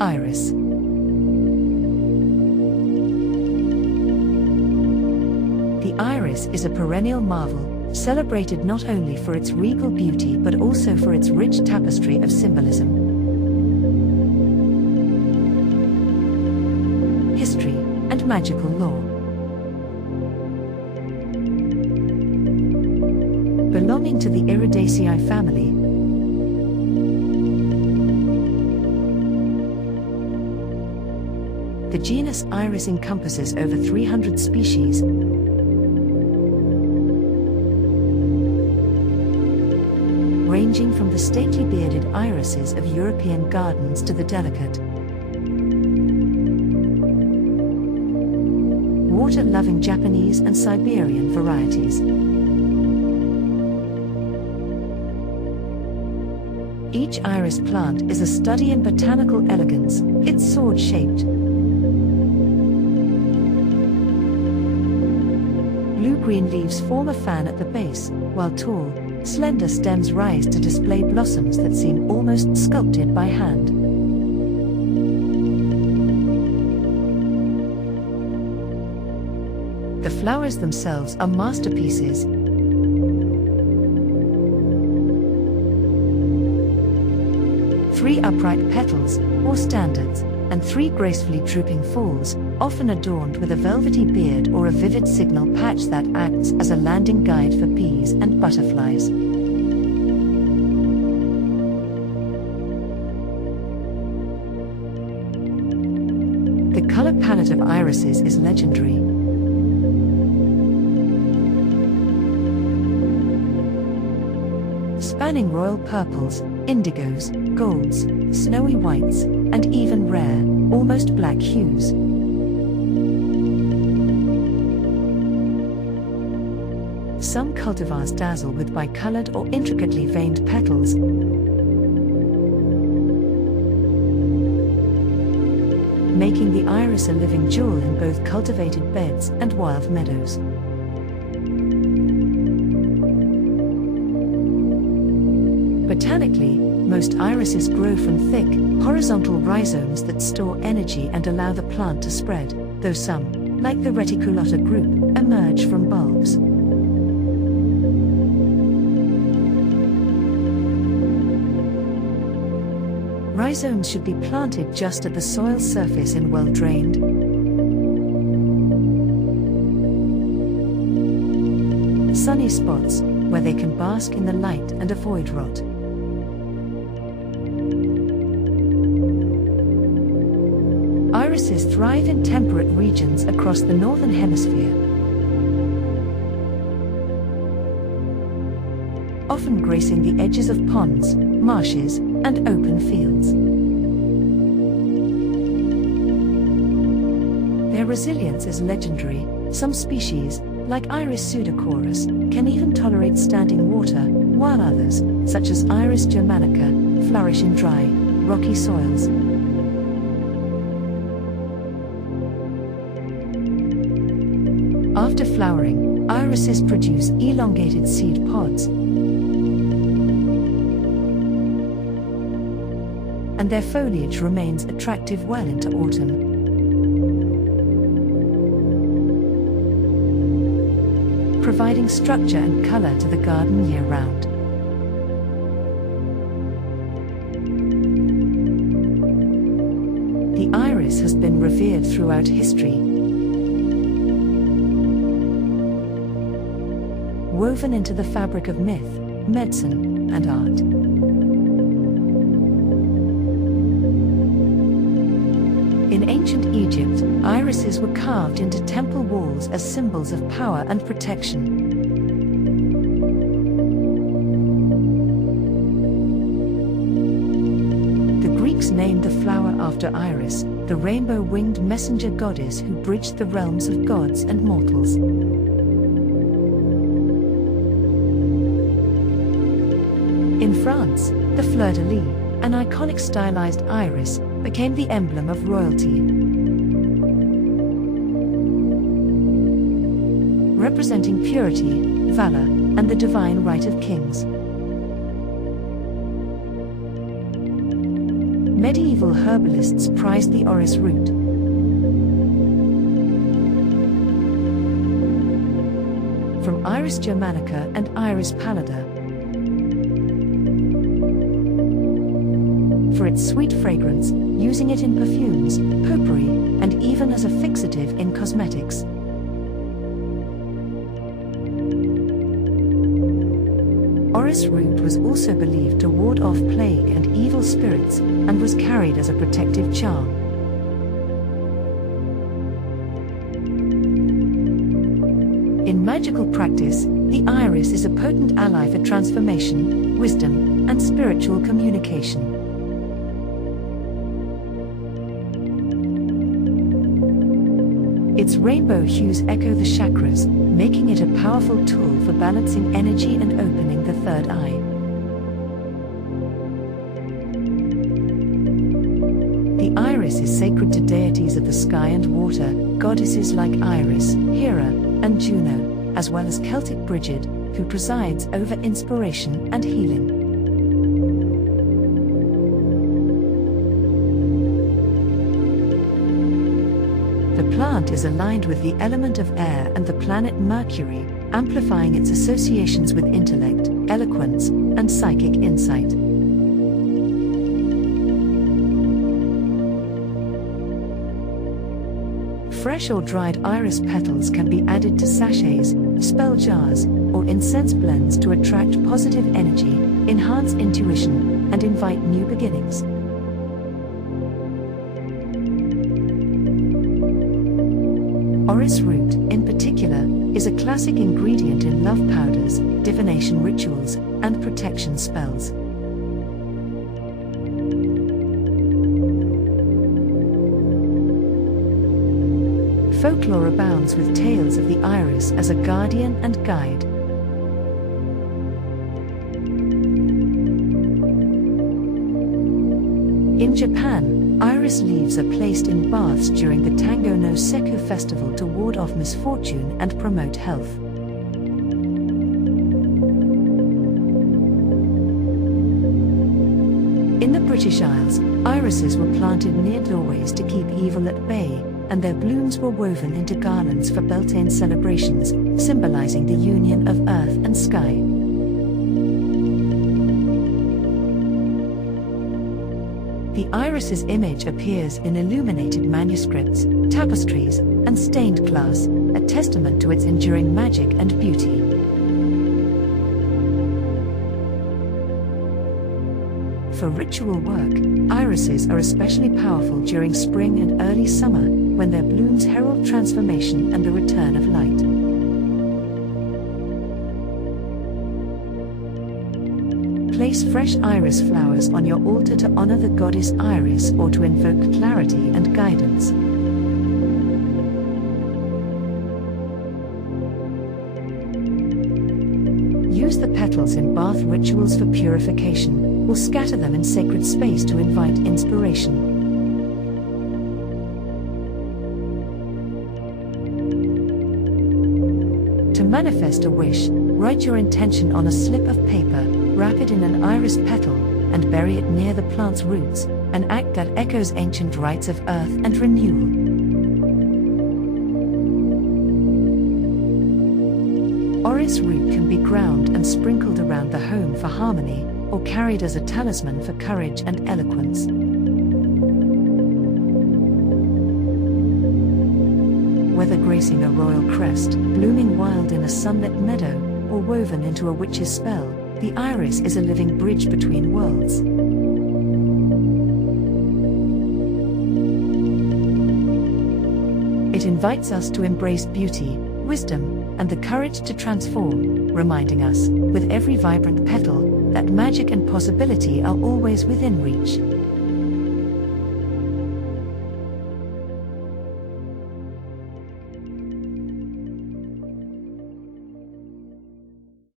Iris. The iris is a perennial marvel, celebrated not only for its regal beauty but also for its rich tapestry of symbolism. History and magical lore. Belonging to the Iridaceae family, the genus Iris encompasses over 300 species, ranging from the stately bearded irises of European gardens to the delicate, water-loving Japanese and Siberian varieties. Each iris plant is a study in botanical elegance, it's sword-shaped. Blue-green leaves form a fan at the base, while tall, slender stems rise to display blossoms that seem almost sculpted by hand. The flowers themselves are masterpieces. Three upright petals, or standards, and three gracefully drooping falls, often adorned with a velvety beard or a vivid signal patch that acts as a landing guide for bees and butterflies. The color palette of irises is legendary. Spanning royal purples, indigos, golds, snowy whites, and even rare, almost black hues. Some cultivars dazzle with bicolored or intricately veined petals, making the iris a living jewel in both cultivated beds and wild meadows. Botanically, most irises grow from thick, horizontal rhizomes that store energy and allow the plant to spread, though some, like the reticulata group, emerge from bulbs. Rhizomes should be planted just at the soil surface in well-drained, sunny spots, where they can bask in the light and avoid rot. Irises thrive in temperate regions across the northern hemisphere, often gracing the edges of ponds, marshes, and open fields. Their resilience is legendary. Some species, like Iris pseudochorus, can even tolerate standing water, while others, such as Iris germanica, flourish in dry, rocky soils. After flowering, irises produce elongated seed pods, and their foliage remains attractive well into autumn. Providing structure and color to the garden year-round. The iris has been revered throughout history, woven into the fabric of myth, medicine, and art. In ancient Egypt, irises were carved into temple walls as symbols of power and protection. The Greeks named the flower after Iris, the rainbow-winged messenger goddess who bridged the realms of gods and mortals. In France, the fleur-de-lis, an iconic stylized iris, became the emblem of royalty, representing purity, valor, and the divine right of kings. Medieval herbalists prized the orris root. From Iris germanica and Iris pallida. For its sweet fragrance, using it in perfumes, potpourri, and even as a fixative in cosmetics. Orris root was also believed to ward off plague and evil spirits, and was carried as a protective charm. In magical practice, the iris is a potent ally for transformation, wisdom, and spiritual communication. Its rainbow hues echo the chakras, making it a powerful tool for balancing energy and opening the third eye. The iris is sacred to deities of the sky and water, goddesses like Iris, Hera, and Juno, as well as Celtic Brigid, who presides over inspiration and healing. The plant is aligned with the element of air and the planet Mercury, amplifying its associations with intellect, eloquence, and psychic insight. Fresh or dried iris petals can be added to sachets, spell jars, or incense blends to attract positive energy, enhance intuition, and invite new beginnings. Orris root, in particular, is a classic ingredient in love powders, divination rituals, and protection spells. Folklore abounds with tales of the iris as a guardian and guide. In Japan, iris leaves are placed in baths during the Tango no Seku festival to ward off misfortune and promote health. In the British Isles, irises were planted near doorways to keep evil at bay, and their blooms were woven into garlands for Beltane celebrations, symbolizing the union of earth and sky. The iris's image appears in illuminated manuscripts, tapestries, and stained glass, a testament to its enduring magic and beauty. For ritual work, irises are especially powerful during spring and early summer, when their blooms herald transformation and the return of light. Place fresh iris flowers on your altar to honor the goddess Iris or to invoke clarity and guidance. Use the petals in bath rituals for purification, or scatter them in sacred space to invite inspiration. To manifest a wish, write your intention on a slip of paper, wrap it in an iris petal, and bury it near the plant's roots, an act that echoes ancient rites of earth and renewal. Orris root can be ground and sprinkled around the home for harmony, or carried as a talisman for courage and eloquence. Whether gracing a royal crest, blooming wild in a sunlit meadow, or woven into a witch's spell, the iris is a living bridge between worlds. It invites us to embrace beauty, wisdom, and the courage to transform, reminding us, with every vibrant petal, that magic and possibility are always within reach.